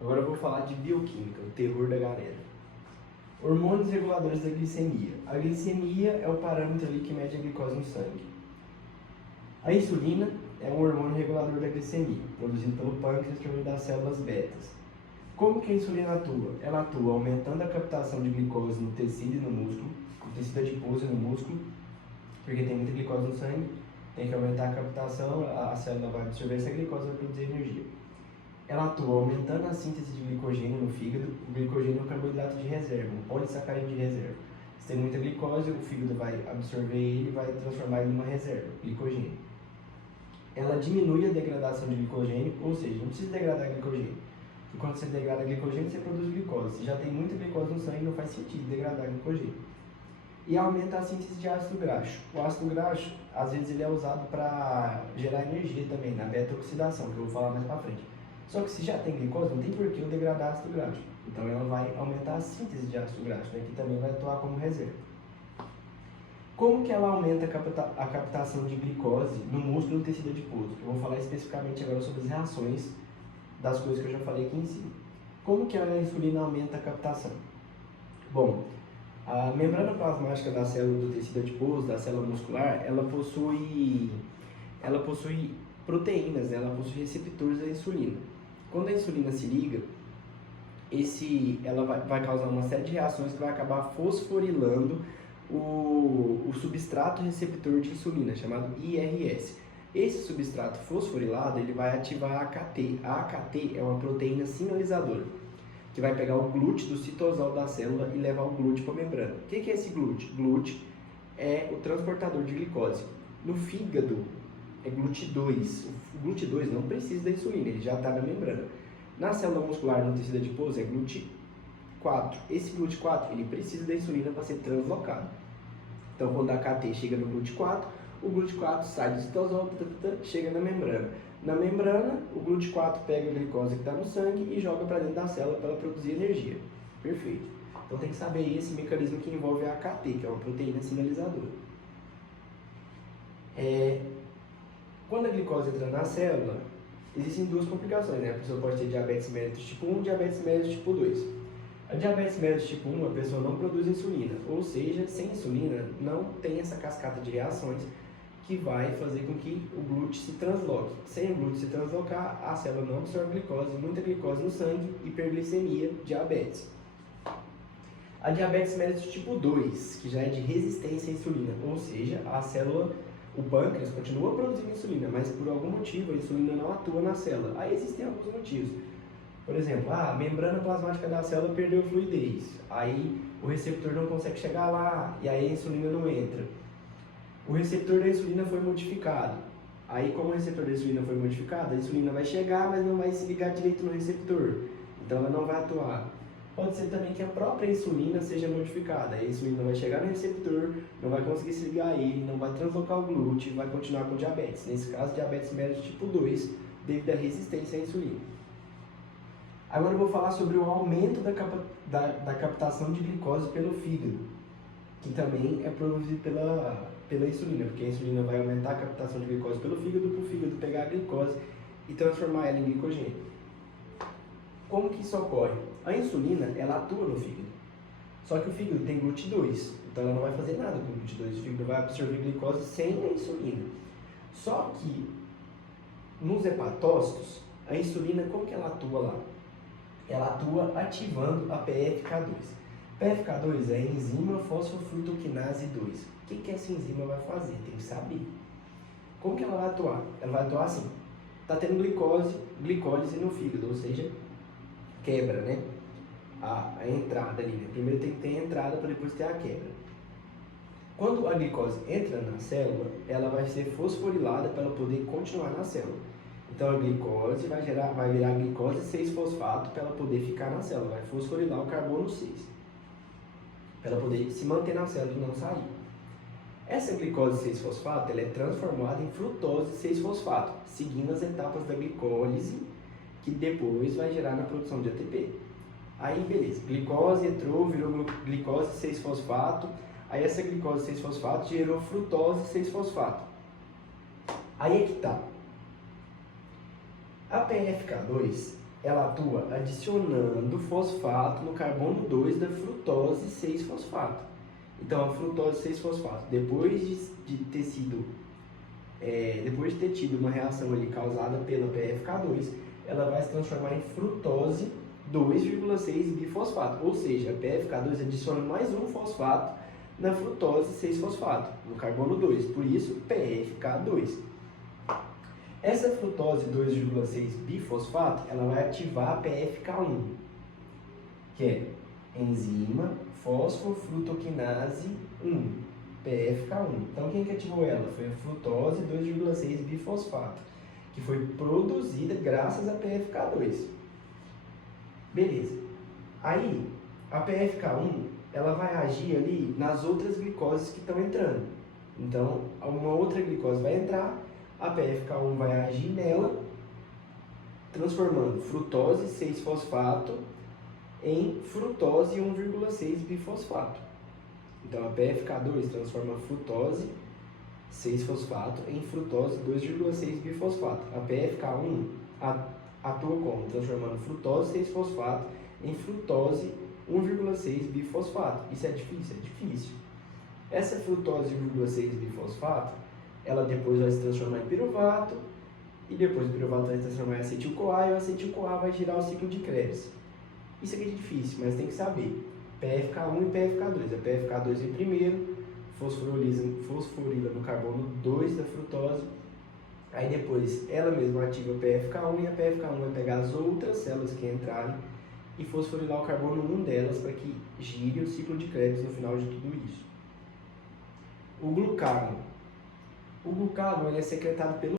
Agora eu vou falar de bioquímica, o terror da galera. Hormônios reguladores da glicemia. A glicemia é o parâmetro ali que mede a glicose no sangue. A insulina é um hormônio regulador da glicemia, produzido pelo pâncreas por meio das células betas. Como que a insulina atua? Ela atua aumentando a captação de glicose no tecido e no músculo, no tecido adiposo e no músculo, porque tem muita glicose no sangue, tem que aumentar a captação, a célula vai absorver essa glicose e vai produzir energia. Ela atua aumentando a síntese de glicogênio no fígado. O glicogênio é um carboidrato de reserva, um polissacarídeo de reserva. Se tem muita glicose, o fígado vai absorver ele e vai transformar ele numa reserva, glicogênio. Ela diminui a degradação de glicogênio, ou seja, não precisa degradar glicogênio. Porque quando você degrada glicogênio, você produz glicose. Se já tem muita glicose no sangue, não faz sentido degradar glicogênio. E aumenta a síntese de ácido graxo. O ácido graxo, às vezes, ele é usado para gerar energia também, na beta-oxidação, que eu vou falar mais para frente. Só que se já tem glicose, não tem por que eu degradar ácido graxo. Então ela vai aumentar a síntese de ácido graxo, né, que também vai atuar como reserva. Como que ela aumenta a captação de glicose no músculo e no tecido adiposo? Eu vou falar especificamente agora sobre as reações das coisas que eu já falei aqui em cima. Como que a insulina aumenta a captação? Bom, a membrana plasmática da célula do tecido adiposo, da célula muscular, ela possui proteínas, né? Ela possui receptores da insulina. Quando a insulina se liga, ela vai causar uma série de reações que vai acabar fosforilando o substrato receptor de insulina, chamado IRS. Esse substrato fosforilado ele vai ativar a AKT. A AKT é uma proteína sinalizadora, que vai pegar o GLUT do citosol da célula e levar o GLUT para a membrana. O que é esse GLUT? GLUT é o transportador de glicose. No fígado é GLUT2. O GLUT2 não precisa da insulina, ele já está na membrana. Na célula muscular no tecido adiposo é GLUT4. Esse GLUT4 ele precisa da insulina para ser translocado. Então quando a AKT chega no GLUT4, o GLUT4 sai do citosol, chega na membrana. Na membrana, o GLUT4 pega a glicose que está no sangue e joga para dentro da célula para ela produzir energia. Perfeito. Então tem que saber esse mecanismo que envolve a AKT, que é uma proteína sinalizadora. Quando a glicose entra na célula, existem duas complicações, né? A pessoa pode ter diabetes mellitus tipo 1 e diabetes mellitus tipo 2. A diabetes mellitus tipo 1, a pessoa não produz insulina, ou seja, sem insulina não tem essa cascata de reações que vai fazer com que o GLUT se transloque. Sem o GLUT se translocar, a célula não absorve glicose, muita glicose no sangue, hiperglicemia, diabetes. A diabetes mellitus tipo 2, que já é de resistência à insulina, ou seja, a célula, o pâncreas continua produzindo insulina, mas por algum motivo a insulina não atua na célula. Aí existem alguns motivos. Por exemplo, a membrana plasmática da célula perdeu fluidez, aí o receptor não consegue chegar lá e aí a insulina não entra. O receptor da insulina foi modificado. Aí, como o receptor da insulina foi modificado, a insulina vai chegar, mas não vai se ligar direito no receptor. Então, ela não vai atuar. Pode ser também que a própria insulina seja modificada. Aí, a insulina vai chegar no receptor, não vai conseguir se ligar a ele, não vai translocar o GLUT e vai continuar com diabetes. Nesse caso, diabetes mellitus tipo 2, devido à resistência à insulina. Agora eu vou falar sobre o aumento da captação de glicose pelo fígado, que também é produzido pela insulina, porque a insulina vai aumentar a captação de glicose pelo fígado, para o fígado pegar a glicose e transformar ela em glicogênio. Como que isso ocorre? A insulina, ela atua no fígado, só que o fígado tem GLUT2, então ela não vai fazer nada com o GLUT2, o fígado vai absorver glicose sem a insulina. Só que nos hepatócitos, a insulina, como que ela atua lá? Ela atua ativando a PFK2. PFK2 é a enzima fosfofrutoquinase 2. O que essa enzima vai fazer? Tem que saber. Como que ela vai atuar? Ela vai atuar assim. Está tendo glicólise no fígado, ou seja, quebra, né? A entrada ali, né? Primeiro tem que ter a entrada para depois ter a quebra. Quando a glicose entra na célula, ela vai ser fosforilada para ela poder continuar na célula. Então a glicose vai virar glicose 6-fosfato para ela poder ficar na célula, vai fosforilar o carbono 6, para ela poder se manter na célula e não sair. Essa glicose 6-fosfato ela é transformada em frutose 6-fosfato, seguindo as etapas da glicólise, que depois vai gerar na produção de ATP. Aí beleza, glicose entrou, virou glicose 6-fosfato, aí essa glicose 6-fosfato gerou frutose 6-fosfato. Aí é que tá. A PFK2, ela atua adicionando fosfato no carbono 2 da frutose 6-fosfato. Então, a frutose 6-fosfato, depois de ter tido uma reação ali causada pela PFK2, ela vai se transformar em frutose 2,6-bifosfato. Ou seja, a PFK2 adiciona mais um fosfato na frutose 6-fosfato, no carbono 2. Por isso, PFK2. Essa frutose 2,6-bifosfato, ela vai ativar a PFK1, que é enzima fosfofrutoquinase 1, PFK1. Então, quem que ativou ela? Foi a frutose 2,6-bifosfato, que foi produzida graças a PFK2. Beleza. Aí, a PFK1, ela vai agir ali nas outras glicoses que estão entrando. Então, uma outra glicose vai entrar, a PFK1 vai agir nela, transformando frutose 6-fosfato em frutose 1,6-bifosfato. Então, a PFK2 transforma frutose 6-fosfato em frutose 2,6-bifosfato. A PFK1 atua como? Transformando frutose 6-fosfato em frutose 1,6-bifosfato. Isso é difícil? É difícil. Essa frutose 1,6-bifosfato, ela depois vai se transformar em piruvato, e depois o piruvato vai se transformar em acetil-CoA, e o acetil-CoA vai girar o ciclo de Krebs. Isso aqui é difícil, mas tem que saber. PFK1 e PFK2. A PFK2 vem primeiro, fosforila no carbono 2 da frutose, aí depois ela mesma ativa a PFK1 e a PFK1 vai pegar as outras células que entrarem e fosforilar o carbono 1 delas para que gire o ciclo de Krebs no final de tudo isso. O glucagon. O glucagon ele é secretado pelo